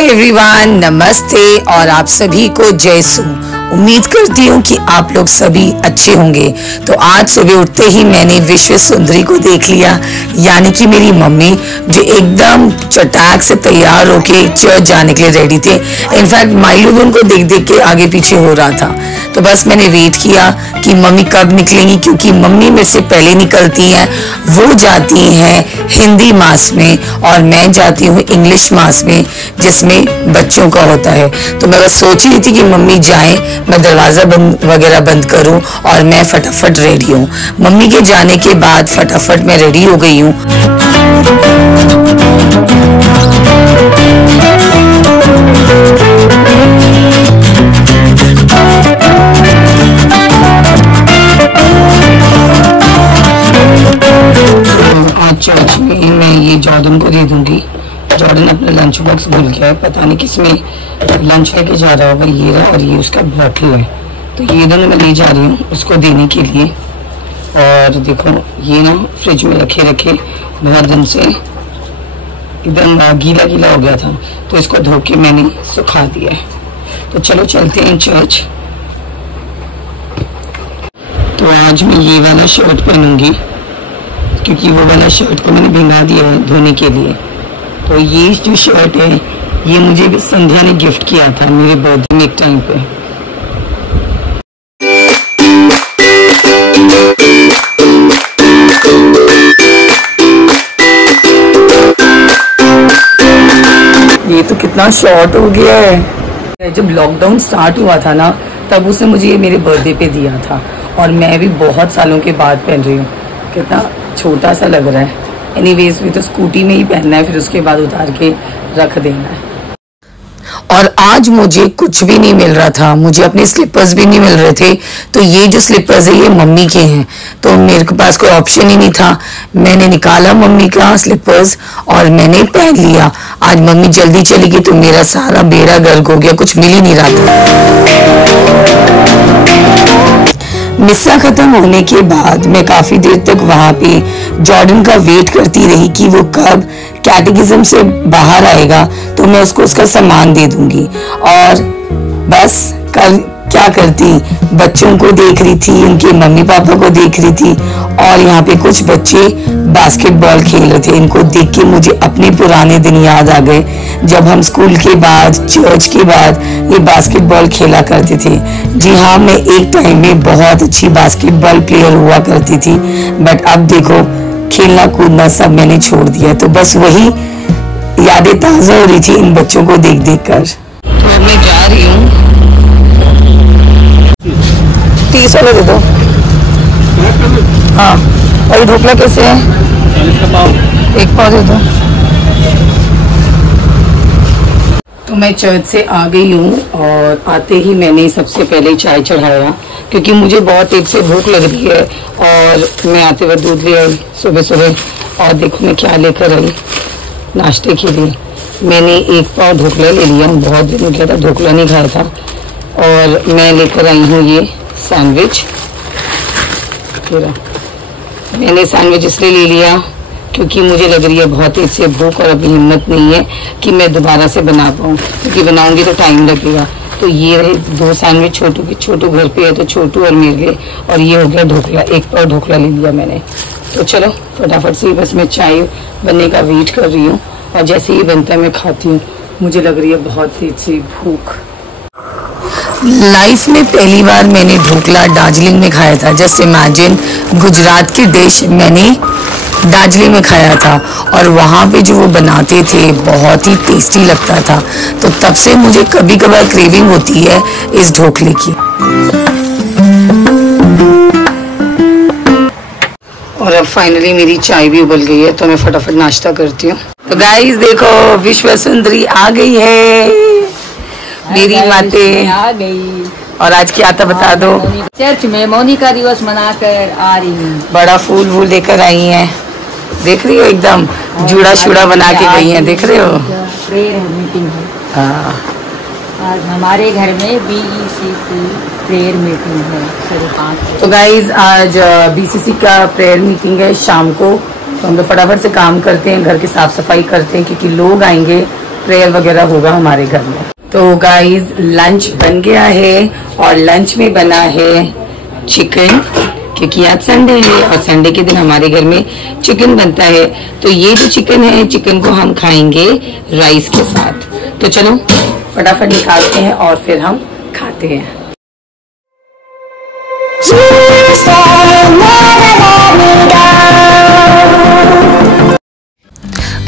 Everyone, नमस्ते और आप सभी को जय सू। उम्मीद करती हूँ कि आप लोग सभी अच्छे होंगे। तो आज सुबह उठते ही मैंने विश्व सुंदरी को देख लिया, यानी कि मेरी मम्मी, जो एकदम चटाक से तैयार होके चर्च जाने के लिए रेडी थे। इनफैक्ट माइलू भी उनको देख देख के आगे पीछे हो रहा था। तो बस मैंने वेट किया कि मम्मी कब निकलेंगी, क्योंकि मम्मी मेरे से पहले निकलती हैं। वो जाती हैं हिंदी मास में और मैं जाती हूँ इंग्लिश मास में, जिसमें बच्चों का होता है। तो मैं बस सोच रही थी कि मम्मी जाएं, मैं दरवाज़ा वगैरह बंद करूं और मैं फटाफट रेडी हूँ। मम्मी के जाने के बाद फटाफट मैं रेडी हो गई हूँ। आज चर्च में मैं ये जॉर्डन को दे दूंगी। जॉर्डन अपना लंच बॉक्स भूल गया है, पता नहीं किसमें लंच लेके जा रहा होगा। ये रहा और ये उसका बॉटल है, तो ये दोनों मैं ले जा रही हूँ उसको देने के लिए। और देखो ये ना फ्रिज में रखे रखे बहुत दिन से एकदम गीला गीला हो गया था, तो इसको धो के मैंने सुखा दिया है। तो चलो चलते हैं चर्च। तो आज मैं ये वाला शर्ट पहनूंगी, क्योंकि वो वाला शर्ट को मैंने भिंगा दिया है धोने के लिए। तो ये जो शर्ट है ये मुझे भी संध्या ने गिफ्ट किया था मेरे बर्थडे में एक टाइम पे। ये तो कितना शॉर्ट हो गया है। जब लॉकडाउन स्टार्ट हुआ था ना, तब उसने मुझे ये मेरे बर्थडे पे दिया था और मैं भी बहुत सालों के बाद पहन रही हूँ। कितना छोटा सा लग रहा है। एनीवेज भी तो स्कूटी में ही पहनना है, फिर उसके बाद उतार के रख देना है। और आज मुझे कुछ भी नहीं मिल रहा था, मुझे अपने स्लीपर्स भी नहीं मिल रहे थे। तो ये जो स्लीपर्स है ये मम्मी के हैं, तो मेरे के पास कोई ऑप्शन ही नहीं था। मैंने निकाला मम्मी का स्लीपर्स और मैंने पहन लिया। आज मम्मी जल्दी चली गई तो मेरा सारा बेड़ा गर्क हो गया, कुछ मिल ही नहीं रहा था। मिस्सा खत्म होने के बाद मैं काफी देर तक वहां पे जॉर्डन का वेट करती रही कि वो कब कैटेकिज्म से बाहर आएगा, तो मैं उसको उसका सामान दे दूंगी। और बस कल क्या करती, बच्चों को देख रही थी, उनके मम्मी पापा को देख रही थी। और यहाँ पे कुछ बच्चे बास्केटबॉल खेल रहे थे। इनको देख के मुझे अपने पुराने दिन याद आ गए, जब हम स्कूल के बाद, चर्च के बाद ये बास्केटबॉल खेला करते थे। जी हाँ, मैं एक टाइम में बहुत अच्छी बास्केटबॉल प्लेयर हुआ करती थी, बट अब देखो खेलना कूदना सब मैंने छोड़ दिया। तो बस वही यादें ताज़ा हो रही थी इन बच्चों को देख देख कर। तो अब मैं जा रही हूँ। 30 वाले दे दो। हाँ, और ढोकला कैसे है? 40 का पाव। एक पाव दे दो। तो मैं चर्च से आ गई हूँ और आते ही मैंने सबसे पहले चाय चढ़ाया, क्योंकि मुझे बहुत तेज से भूख लग रही है। और मैं आते हुए दूध ले आई सुबह सुबह। और देखो मैं क्या लेकर आई नाश्ते के लिए। मैंने एक पाव ढोकला ले लिया, बहुत दिन हो गया था ढोकला नहीं खाया था। और मैं लेकर आई हूँ ये सैंडविच। मैंने सैंडविच इसलिए ले लिया क्योंकि मुझे लग रही है बहुत तेज से भूख, और अभी हिम्मत नहीं है कि मैं दोबारा से बना पाऊँ, क्योंकि बनाऊंगी तो टाइम लगेगा। तो ये रहे 2 सैंडविच छोटू की। छोटू घर पे है तो छोटू और मेरे लिए। और ये हो गया ढोकला, एक पाव ढोकला ले लिया मैंने। तो चलो फटाफट से बस मैं चाय बनने का वेट कर रही हूँ, और जैसे ही बनता है मैं खाती हूँ। मुझे लग रही है बहुत तेज से भूख। लाइफ में पहली बार मैंने ढोकला दार्जिलिंग में खाया था। जस्ट इमेजिन, गुजरात की डिश मैंने दार्जिलिंग में खाया था और वहाँ पे जो वो बनाते थे बहुत ही टेस्टी लगता था। तो तब से मुझे कभी कभार क्रेविंग होती है इस ढोकले की। और अब फाइनली मेरी चाय भी उबल गई है तो मैं फटाफट नाश्ता करती हूँ। तो गाइस देखो विश्व सुंदरी आ गई है, मेरी माते आ गई। और आज क्या था बता दो। चर्च में मोनिका दिवस मनाकर आ रही हूँ। बड़ा फूल वूल लेकर आई हैं, देख रही हो, एकदम जुड़ा शुड़ा बना के गई हैं, देख रहे हो। प्रेयर मीटिंग है हाँ, आज हमारे घर में बीईसी की प्रेयर मीटिंग है 5:30। तो गाइज आज बीसीसी का प्रेयर मीटिंग है शाम को। तो हम लोग फटाफट से काम करते हैं, घर की साफ सफाई करते हैं क्योंकि लोग आएंगे, प्रेयर वगैरह होगा हमारे घर में। तो गाइज लंच बन गया है और लंच में बना है चिकन, क्योंकि आज संडे है और संडे के दिन हमारे घर में चिकन बनता है। तो ये जो चिकन है, चिकन को हम खाएंगे राइस के साथ। तो चलो फटाफट निकालते हैं और फिर हम खाते हैं।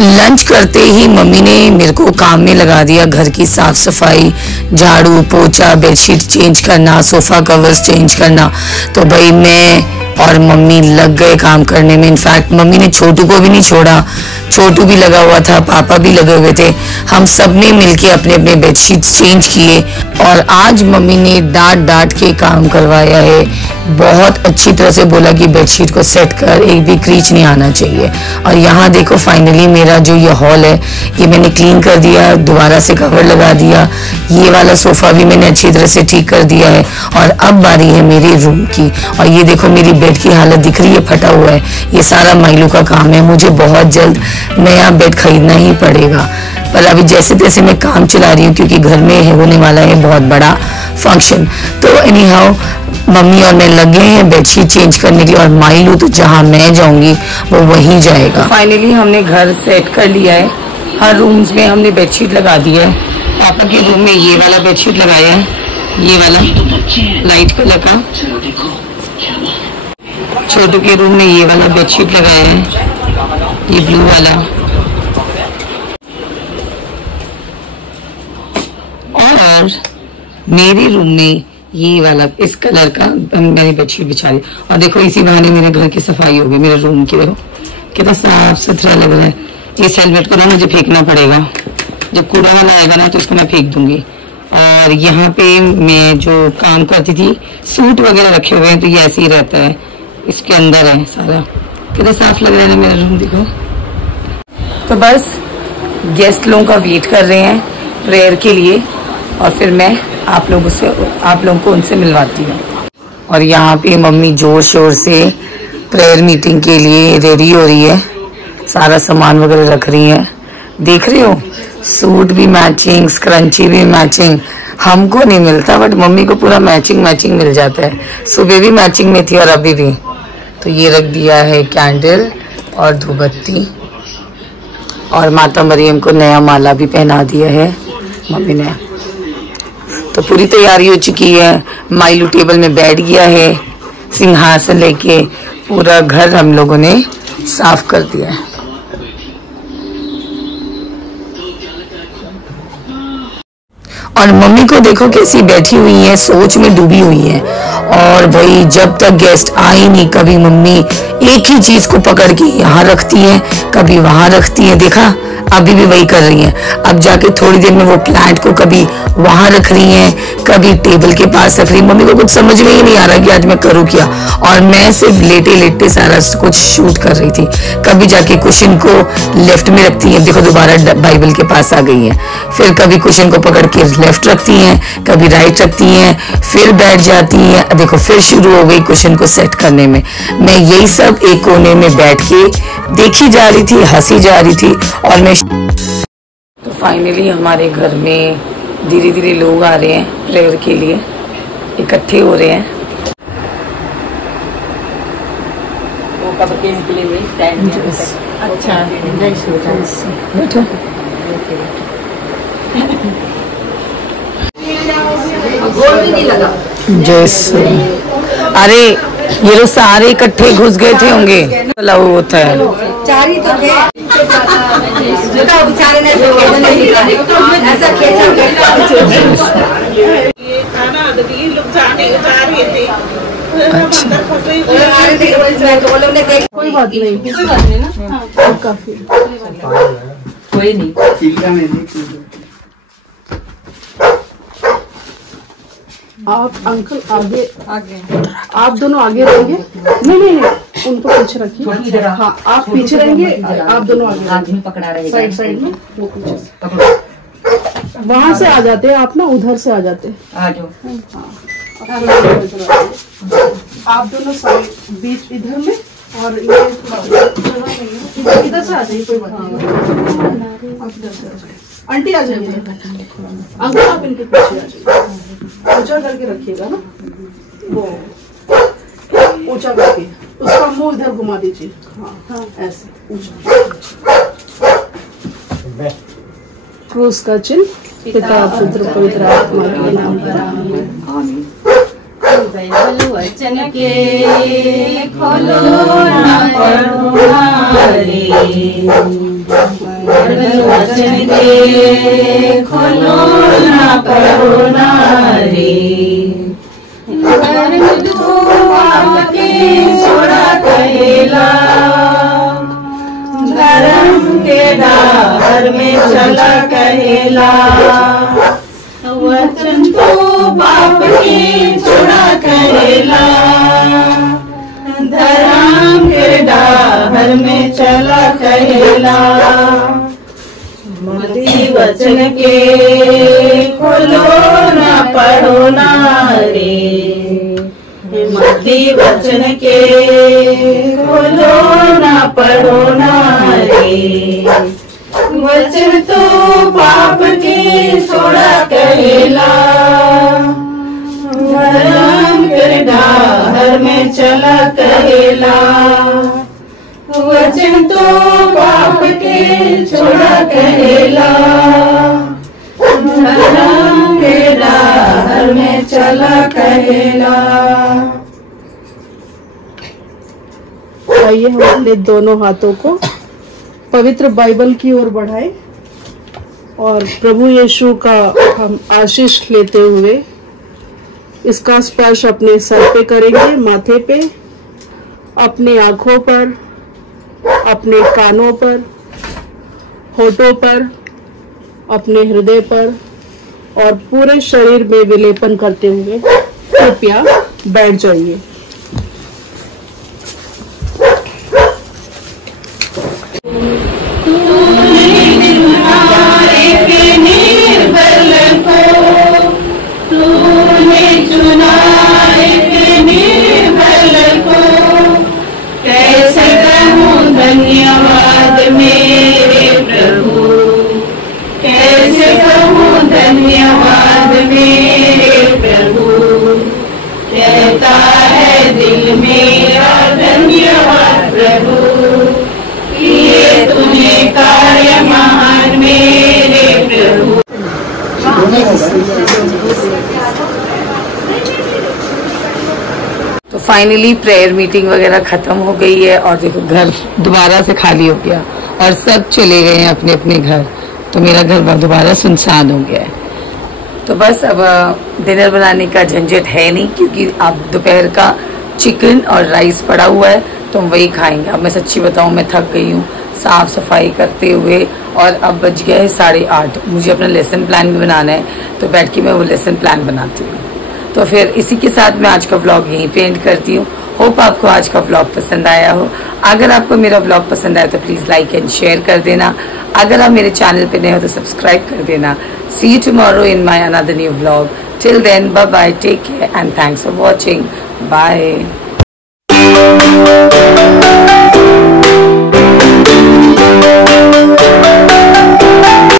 लंच करते ही मम्मी ने मेरे को काम में लगा दिया, घर की साफ सफाई, झाड़ू पोछा, बेडशीट चेंज करना, सोफा कवर्स चेंज करना। तो भाई मैं और मम्मी लग गए काम करने में। इनफैक्ट मम्मी ने छोटू को भी नहीं छोड़ा, छोटू भी लगा हुआ था, पापा भी लगे हुए थे। हम सब ने मिलके अपने अपने बेडशीट्स चेंज किए और आज मम्मी ने डांट डांट के काम करवाया है। बहुत अच्छी तरह से बोला कि बेडशीट को सेट कर, एक भी क्रीच नहीं आना चाहिए। और यहाँ देखो फाइनली मेरा जो ये हॉल है ये मैंने क्लीन कर दिया, दोबारा से कवर लगा दिया। ये वाला सोफा भी मैंने अच्छी तरह से ठीक कर दिया है। और अब बारी है मेरी रूम की। और ये देखो मेरी बेड की हालत दिख रही है, फटा हुआ है। ये सारा माइलू का काम है, मुझे बहुत जल्द नया बेड खरीदना ही पड़ेगा। पर अभी जैसे तैसे मैं काम चला रही हूँ क्योंकि घर में होने वाला है बहुत बड़ा फंक्शन। तो एनी हाउ मम्मी और मैं लगे हैं बेडशीट चेंज करने के लिए और माइलू तो जहाँ मैं जाऊंगी वो वहीं जाएगा। तो फाइनली हमने घर सेट कर लिया है, हर रूम्स में हमने बेडशीट लगा दिया है। पापा के रूम में ये वाला बेडशीट लगाया है, ये वाला लाइट कलर का। छोटू के रूम में ये वाला बेडशीट लगाया है, ये ब्लू वाला। और मेरे रूम में ये वाला इस कलर का मैंने बेडशीट बिछा दी। और देखो इसी बहाने मेरे घर की सफाई हो गई, मेरे रूम की। देखो कितना साफ सुथरा लग रहा है। इस हेलमेट को ना मुझे फेंकना पड़ेगा, जब कूड़ा वाला आएगा ना तो इसको मैं फेंक दूंगी। और यहाँ पे मैं जो काम करती थी सूट वगैरह रखे हुए हैं तो ये ऐसे ही रहता है, इसके अंदर है सारा। कितना साफ लग रहा है ना मेरा रूम, देखो। तो बस गेस्ट लोगों का वेट कर रहे हैं प्रेयर के लिए और फिर मैं आप लोगों को उनसे मिलवाती हूँ। और यहाँ पे मम्मी जोर शोर से प्रेयर मीटिंग के लिए रेडी हो रही है, सारा सामान वगैरह रख रही है। देख रहे हो, सूट भी मैचिंग, स्क्रंची भी मैचिंग। हमको नहीं मिलता बट मम्मी को पूरा मैचिंग मिल जाता है। सुबह भी मैचिंग में थी और अभी भी। तो ये रख दिया है कैंडल और धूपबत्ती और माता मरियम को नया माला भी पहना दिया है मम्मी ने। तो पूरी तैयारी हो चुकी है। माइलू टेबल में बैठ गया है, सिंहासन लेके। पूरा घर हम लोगों ने साफ कर दिया है। और मम्मी को देखो कैसी बैठी हुई है, सोच में डूबी हुई है। और भाई जब तक गेस्ट आए नहीं, कभी मम्मी एक ही चीज को पकड़ के यहाँ रखती है, कभी वहां रखती है। देखा, अभी भी वही कर रही हैं। अब जाके थोड़ी देर में वो प्लांट को कभी वहां रख रही हैं, कभी टेबल के पास रख रही। मम्मी को कुछ समझ में ही नहीं आ रहा कि आज मैं करूँ क्या। और मैं सिर्फ लेटे लेटे सारा कुछ शूट कर रही थी। कभी जाके कुशन को लेफ्ट में रखती है, देखो दोबारा बाइबल के पास आ गई है। फिर कभी कुशन को पकड़ के लेफ्ट रखती हैं, कभी राइट रखती हैं, फिर बैठ जाती हैं। देखो फिर शुरू हो गई कुशन को सेट करने में। मैं यही सब एक कोने में बैठ के देखी जा रही थी, हंसी जा रही थी। और मैं तो फाइनली हमारे घर में धीरे धीरे लोग आ रहे हैं, प्रेयर के लिए इकट्ठे हो रहे हैं। अच्छा, बैठो। जैसे अरे ये लोग सारे इकट्ठे घुस गए थे होंगे, वो होता है। चार ही तो थे। कोई बात नहीं, कोई बात नहीं ना, काफी कोई नहीं। आप अंकल आगे आप दोनों आगे रहेंगे। नहीं, उनको पीछे रखिए। हाँ, आप पीछे रहेंगे, आप दोनों आगे। आदमी पकड़ा रहेगा साइड में, वो पीछे से वहां से आ जाते हैं आप ना, उधर से आ जाते हैं। आ जाओ। आप दोनों साइड बीच इधर में, और ये इधर से आ जाइए, कोई बात नहीं। आप इधर से आ जाइए, आंटी आ जाइए। अंकल आप इनके पीछे आ जाइए, ऊंचा करके रखिएगा ना, वो ऊंचा करके उसका मुंह इधर घुमा दीजिए। हाँ, ऐसे ऊंचा। क्रूस का चिन्ह, पिता पुत्र पवित्र आत्मा के नाम पर। वचन के खोलो ना पढ़ो ना रे, वचन के खोलो ना पढ़ो ना रे, धर्म तो आपके छोड़ा कहेला, धर्म के डार में चला कहेला, वचन तो पाप के छोड़ा करेला, धर्म के डाहर में चला कहेला, मती वचन के खोलो ना पढ़ो ना रे, मती वचन के खोलो ना पढ़ो ना रे, वचन तो पाप के छोड़ा कहेला, धर्म के डाहर में चला कहेला, वचन तो पाप के छोड़ा कहेला, धर्म के डाहर में चला कहेला। आइए हम अपने दोनों हाथों को पवित्र बाइबल की ओर बढ़ाएं और प्रभु यीशु का हम आशीष लेते हुए इसका स्पर्श अपने सर पे करेंगे, माथे पे, अपनी आंखों पर, अपने कानों पर, होठों पर, अपने हृदय पर और पूरे शरीर में विलेपन करते हुए कृपया बैठ जाइए। धन्यवाद मेरे प्रभु, कैसे कहूँ धन्यवाद मेरे प्रभु, कहता है दिल मेरा धन्यवाद प्रभु, ये तूने कार्य महान मेरे प्रभु। तो फाइनली प्रेयर मीटिंग वगैरह खत्म हो गई है और देखो घर दोबारा से खाली हो गया और सब चले गए हैं अपने अपने घर। तो मेरा घर दोबारा सुनसान हो गया है। तो बस अब डिनर बनाने का झंझट है नहीं, क्योंकि अब दोपहर का चिकन और राइस पड़ा हुआ है तो हम वही खाएंगे। अब मैं सच्ची बताऊं, मैं थक गई हूँ साफ सफाई करते हुए और अब बज गया है 8:30। मुझे अपना लेसन प्लान भी बनाना है, तो बैठ के मैं वो लेसन प्लान बनाती हूँ। तो फिर इसी के साथ मैं आज का व्लॉग यहीं पे एंड करती हूँ। होप आपको आज का व्लॉग पसंद आया हो। अगर आपको मेरा व्लॉग पसंद आया तो प्लीज लाइक एंड शेयर कर देना। अगर आप मेरे चैनल पे नए हो तो सब्सक्राइब कर देना। See you tomorrow in my another new vlog. Till then bye bye, take care and thanks for watching. Bye.